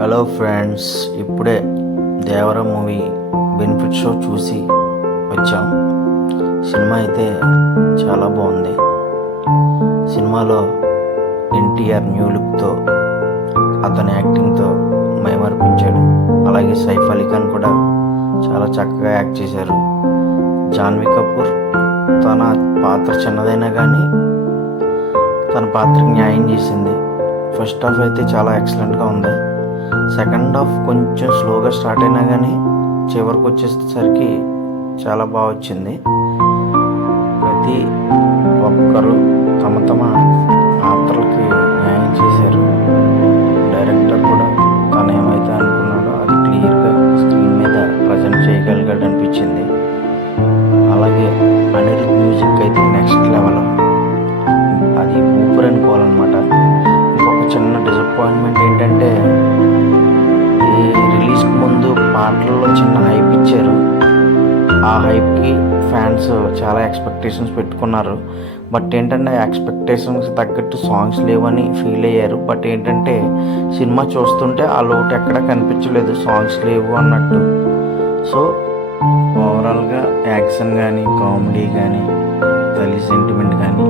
Hello friends, ఇప్పుడే దేవర movie benefit show చూసి వచ్చాం. సినిమా అయితే చాలా బాగుంది. సినిమాలో ఎన్టీఆర్ న్యూ లుక్తో అతని యాక్టింగ్తో మైమర్పించాడు. అలాగే సైఫ్ అలీ ఖాన్ కూడా చాలా చక్కగా యాక్ట్ చేశారు. జాన్వీ కపూర్ తన పాత్ర చిన్నదైనా కానీ తన పాత్రకి న్యాయం చేసింది. ఫస్ట్ హాఫ్ అయితే చాలా ఎక్సలెంట్గా ఉంది. సెకండ్ హాఫ్ కొంచెం స్లోగా స్టార్ట్ అయినా కానీ చివరికి వచ్చేసరికి చాలా బాగా వచ్చింది. ప్రతి ఒక్కరు తమ తమ పాత్రలకి న్యాయం చేశారు. డైరెక్టర్ కూడా తను ఏమైతే అనుకున్నాడో అది క్లియర్గా స్క్రీన్ మీద ప్రజెంట్ చేయగలిగాడు అనిపించింది. అలాగే అనిరుద్ మ్యూజిక్ అయితే నెక్స్ట్ లెవెల్, అది ఊపిరి అనుకోవాలన్నమాట. ఇంకొక చిన్న డిసప్పాయింట్మెంట్ ఏంటంటే ఈ రిలీజ్కి ముందు పాటల్లో చిన్న హైప్ ఇచ్చారు. ఆ హైప్కి ఫ్యాన్స్ చాలా ఎక్స్పెక్టేషన్స్ పెట్టుకున్నారు. బట్ ఏంటంటే ఆ ఎక్స్పెక్టేషన్స్ తగ్గట్టు సాంగ్స్ లేవని ఫీల్ అయ్యారు. బట్ ఏంటంటే సినిమా చూస్తుంటే ఆ లోటు ఎక్కడ కనిపించలేదు, సాంగ్స్ లేవు అన్నట్టు. సో ఓవరాల్గా యాక్షన్ కానీ, కామెడీ కానీ, తల్లి సెంటిమెంట్ కానీ